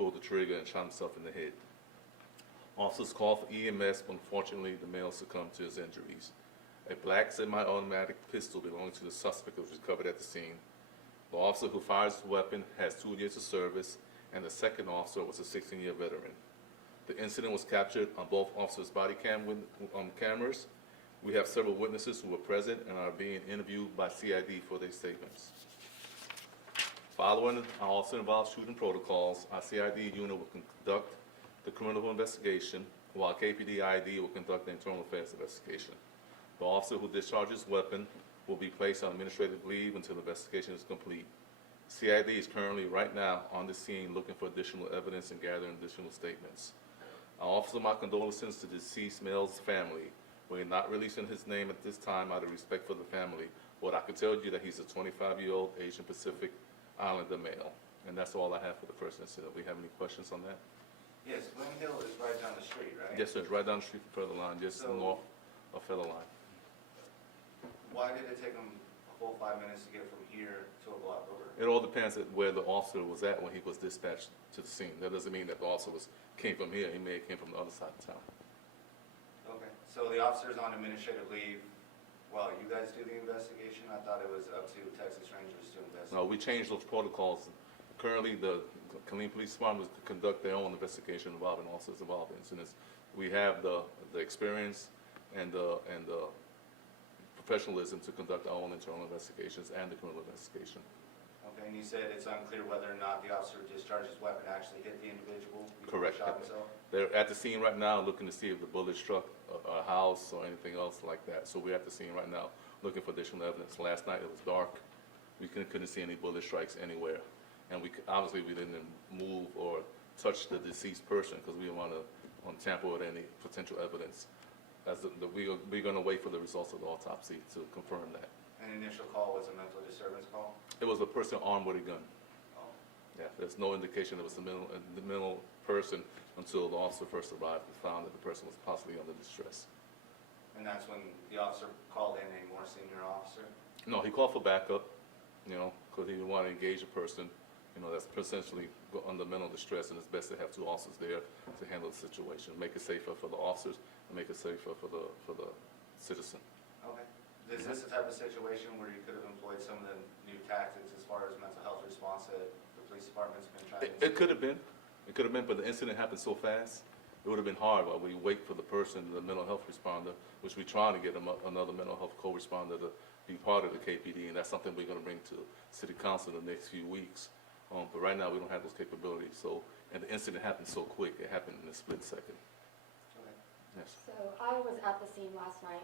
pulled the trigger and shot himself in the head. Officers called for EMS, but unfortunately the male succumbed to his injuries. A black semi-automatic pistol belonging to the suspect was recovered at the scene. The officer who fires the weapon has 2 years of service, and the second officer was a 16-year veteran. The incident was captured on both officers' body cameras. We have several witnesses who were present and are being interviewed by CID for their statements. Following our officer-involved shooting protocols, our CID unit will conduct the criminal investigation, while KPD ID will conduct the internal affairs investigation. The officer who discharges weapon will be placed on administrative leave until the investigation is complete. CID is currently right now on the scene looking for additional evidence and gathering additional statements. I offer my condolences to the deceased male's family. We're not releasing his name at this time out of respect for the family. What I can tell you that he's a 25-year-old Asian Pacific Islander male. And that's all I have for the first incident. We have any questions on that? Yes, Glynhill is right down the street, right? Yes, sir. It's right down the street from Feather Line, just north of Feather Line. Why did it take him a full 5 minutes to get from here to a block over? It all depends on where the officer was at when he was dispatched to the scene. That doesn't mean that the officer came from here. He may have came from the other side of town. Okay, so the officer's on administrative leave while you guys do the investigation? I thought it was up to Texas Rangers to investigate. No, we changed those protocols. Currently, the Killeen Police Department conduct their own investigation involving officers involved in incidents. We have the experience and the professionalism to conduct our own internal investigations and the criminal investigation. Okay, and you said it's unclear whether or not the officer who discharged his weapon actually hit the individual before Correct. he shot himself? They're at the scene right now looking to see if the bullet struck a house or anything else like that. So we're at the scene right now looking for additional evidence. Last night it was dark. We couldn't see any bullet strikes anywhere. And obviously we didn't move or touch the deceased person because we didn't want to tamper with any potential evidence. We're going to wait for the results of the autopsy to confirm that. An initial call was a mental disturbance call? It was a person armed with a gun. Oh. Yeah, there's no indication it was the mental person until the officer first arrived and found that the person was possibly under distress. And that's when the officer called in a more senior officer? No, he called for backup, because he didn't want to engage a person, that's potentially under mental distress, and it's best to have 2 officers there to handle the situation, make it safer for the officers and make it safer for the citizen. Okay. Is this the type of situation where you could have employed some of the new tactics as far as mental health response that the police department's been trying to? It could have been. It could have been, but the incident happened so fast, it would have been hard while we wait for the person, the mental health responder, which we're trying to get another mental health co-responder to be part of the KPD, and that's something we're going to bring to City Council in the next few weeks. But right now, we don't have those capabilities. And the incident happened so quick; it happened in a split second. Okay. Yes. So I was at the scene last night,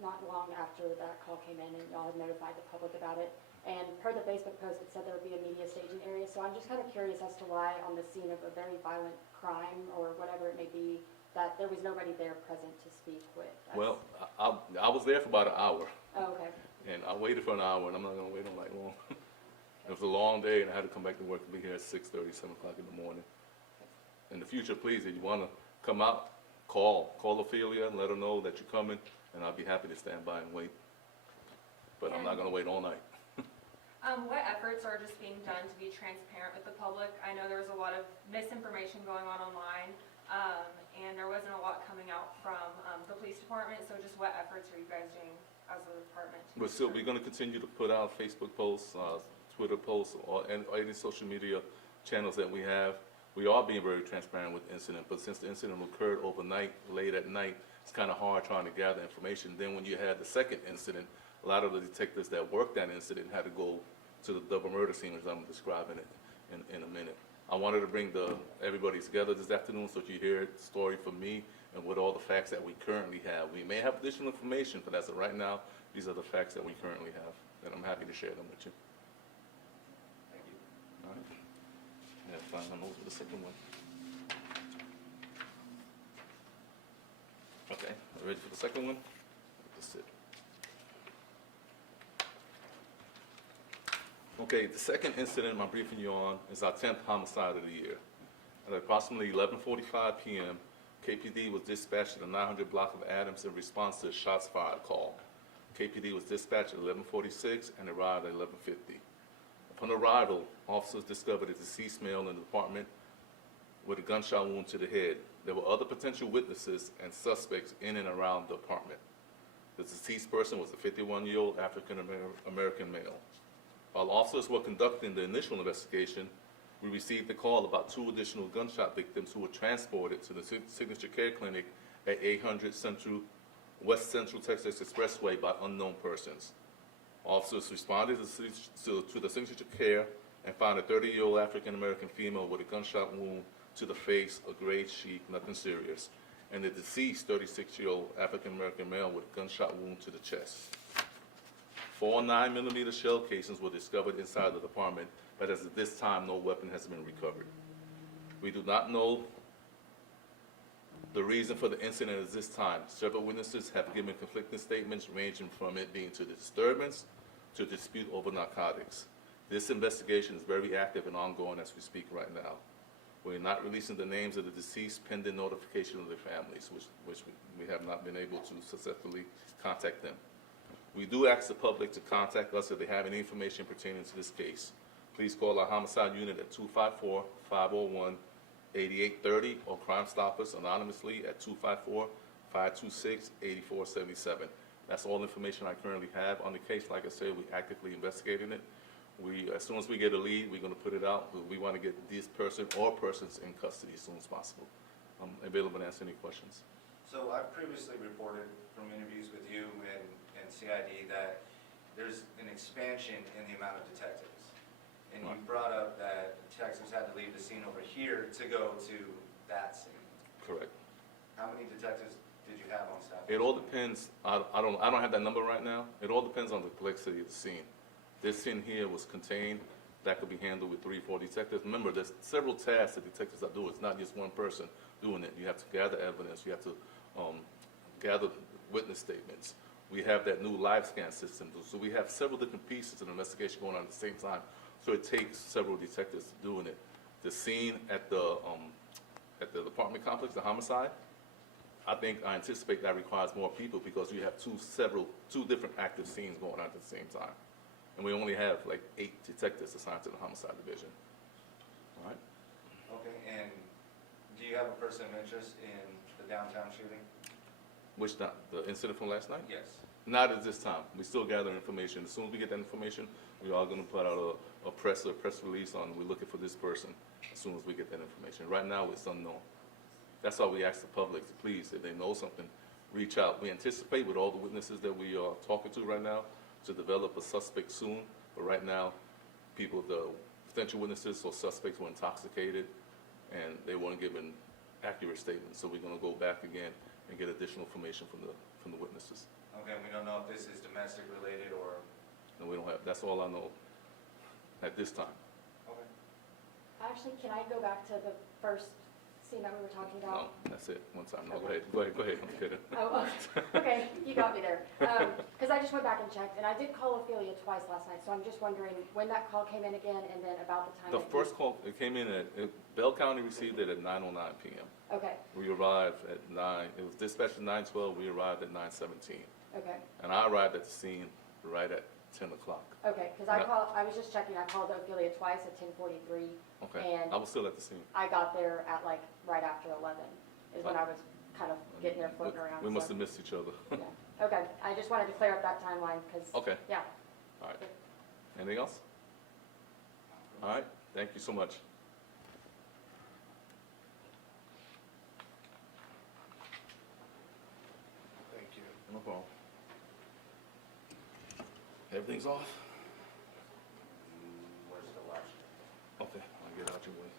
not long after that call came in, and y'all had notified the public about it. And per the Facebook post, it said there would be a media staging area. So I'm just kind of curious as to why, on the scene of a very violent crime or whatever it may be, that there was nobody there present to speak with. Well, I was there for about an hour. Oh, okay. And I waited for an hour, and I'm not going to wait on that long. It was a long day, and I had to come back to work and be here at 6:30, 7 o'clock in the morning. In the future, please, if you want to come out, call Ophelia and let her know that you're coming, and I'll be happy to stand by and wait. But I'm not going to wait all night. What efforts are just being done to be transparent with the public? I know there's a lot of misinformation going on online, and there wasn't a lot coming out from the police department, so just what efforts are you guys doing as a department? We're going to continue to put out Facebook posts, Twitter posts, and any social media channels that we have. We are being very transparent with the incident, but since the incident occurred overnight, late at night, it's kind of hard trying to gather information. Then when you had the second incident, a lot of the detectives that worked that incident had to go to the double murder scene, as I'm describing it in a minute. I wanted to bring everybody together this afternoon so that you hear the story from me and with all the facts that we currently have. We may have additional information, but as of right now, these are the facts that we currently have, and I'm happy to share them with you. Thank you. All right. Yeah, find my notes for the second one. Okay, ready for the second one? That's it. Okay, the second incident I'm briefing you on is our 10th homicide of the year. At approximately 11:45 p.m., KPD was dispatched to the 900 block of Adams in response to a shots fired call. KPD was dispatched at 11:46 and arrived at 11:50. Upon arrival, officers discovered a deceased male in the apartment with a gunshot wound to the head. There were other potential witnesses and suspects in and around the apartment. The deceased person was a 51-year-old African-American male. While officers were conducting the initial investigation, we received a call about 2 additional gunshot victims who were transported to the Signature Care Clinic at 800 West Central Texas Expressway by unknown persons. Officers responded to the Signature Care and found a 30-year-old African-American female with a gunshot wound to the face, a gray sheet, nothing serious, and the deceased 36-year-old African-American male with a gunshot wound to the chest. 4 9mm shell casings were discovered inside of the apartment, but as of this time, no weapon has been recovered. We do not know the reason for the incident at this time. Several witnesses have given conflicting statements ranging from it being to the disturbance to dispute over narcotics. This investigation is very active and ongoing as we speak right now. We're not releasing the names of the deceased pending notification of their families, which we have not been able to successfully contact them. We do ask the public to contact us if they have any information pertaining to this case. Please call our homicide unit at 254-501-8830 or Crime Stoppers anonymously at 254-526-8477. That's all information I currently have on the case. Like I said, we're actively investigating it. As soon as we get a lead, we're going to put it out. We want to get this person or persons in custody as soon as possible. I'm available to answer any questions. So I've previously reported from interviews with you and CID that there's an expansion in the amount of detectives. And you brought up that detectives had to leave the scene over here to go to that scene. Correct. How many detectives did you have on staff? It all depends. I don't have that number right now. It all depends on the complexity of the scene. This scene here was contained. That could be handled with 3-4 detectives. Remember, there's several tasks that detectives are doing. It's not just one person doing it. You have to gather evidence. You have to gather witness statements. We have that new live scan system. So we have several different pieces of the investigation going on at the same time. So it takes several detectives doing it. The scene at the apartment complex, the homicide, I anticipate that requires more people because you have two different active scenes going on at the same time. And we only have like 8 detectives assigned to the homicide division. All right? Okay, and do you have a person of interest in the downtown shooting? Which not the incident from last night? Yes. Not at this time. We still gather information. As soon as we get that information, we are going to put out a press release on we're looking for this person as soon as we get that information. Right now, it's unknown. That's why we ask the public to please, if they know something, reach out. We anticipate with all the witnesses that we are talking to right now to develop a suspect soon. But right now, the potential witnesses or suspects were intoxicated and they weren't given accurate statements. So we're going to go back again and get additional information from the witnesses. Okay, we don't know if this is domestic related or... And we don't have, that's all I know at this time. Okay. Actually, can I go back to the first scene that we were talking No, about? that's it, one time. No, go ahead, I'm kidding. Oh, okay, you got me there. Because I just went back and checked, and I did call Ophelia twice last night, so I'm just wondering when that call came in again, and then about the time. The first call, it came in Bell County received it at 9:09 p.m. Okay, We arrived at 9, it was dispatched at 9:12, we arrived at 9:17. okay, And I arrived at the scene right at 10 o'clock. okay, because I was just checking, I called Ophelia twice at 10:43. Okay, And I was still at the scene. I got there at like right after 11 is when I was kind of getting there floating around. We must so, have missed each other. yeah. Okay, I just wanted to clear up that timeline because, Okay, yeah. all right. Anything else? All right, thank you so much. Thank you. No problem. Everything's off? Where's the watch? Okay, I'll get out your way.